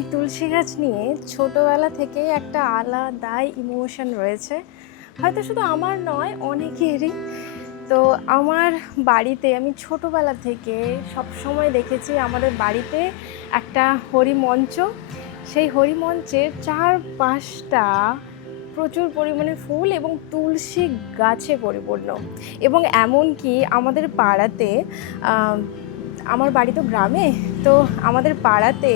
এই তুলসী গাছ নিয়ে ছোটোবেলা থেকেই একটা আলাদাই ইমোশন রয়েছে, হয়তো শুধু আমার নয় অনেকেরই। তো আমার বাড়িতে আমি ছোটোবেলা থেকে সব সময় দেখেছি আমাদের বাড়িতে একটা হরিমঞ্চ, সেই হরিমঞ্চের চারপাশটা প্রচুর পরিমাণে ফুল এবং তুলসী গাছে পরিপূর্ণ। এবং এমনকি আমাদের পাড়াতে আমার বাড়ি তো গ্রামে, তো আমাদের পাড়াতে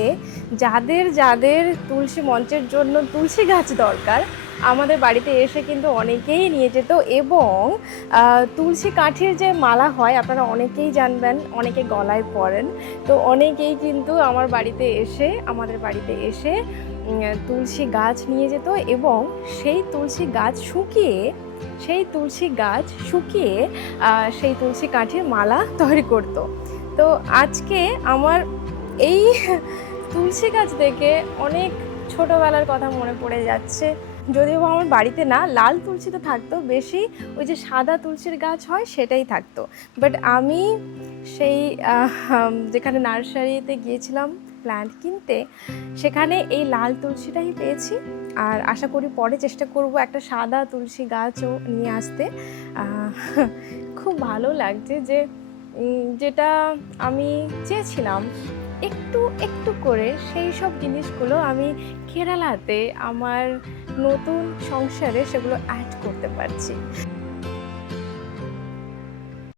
যাদের যাদের তুলসী মঞ্চের জন্য তুলসী গাছ দরকার আমাদের বাড়িতে এসে কিন্তু অনেকেই নিয়ে যেত। এবং তুলসী কাঠির যে মালা হয় আপনারা অনেকেই জানবেন, অনেকে গলায় পরেন, তো অনেকেই কিন্তু আমাদের বাড়িতে এসে তুলসী গাছ নিয়ে যেত এবং সেই তুলসী গাছ শুকিয়ে সেই তুলসী কাঠির মালা তৈরি করতো। তো আজকে আমার এই তুলসী গাছ দেখে অনেক ছোটোবেলার কথা মনে পড়ে যাচ্ছে। যদিও আমার বাড়িতে না লাল তুলসী তো থাকতো, বেশি ওই যে সাদা তুলসীর গাছ হয় সেটাই থাকতো। বাট আমি সেই যেখানে নার্সারিতে গিয়েছিলাম প্ল্যান্ট কিনতে, সেখানে এই লাল তুলসীটাই পেয়েছি। আর আশা করি পরে চেষ্টা করব একটা সাদা তুলসী গাছও নিয়ে আসতে। খুব ভালো লাগছে যে যেটা আমি চেয়েছিলাম একটু একটু করে সেই সব জিনিসগুলো আমি কেরালাতে আমার নতুন সংসারে সেগুলো অ্যাড করতে পারছি।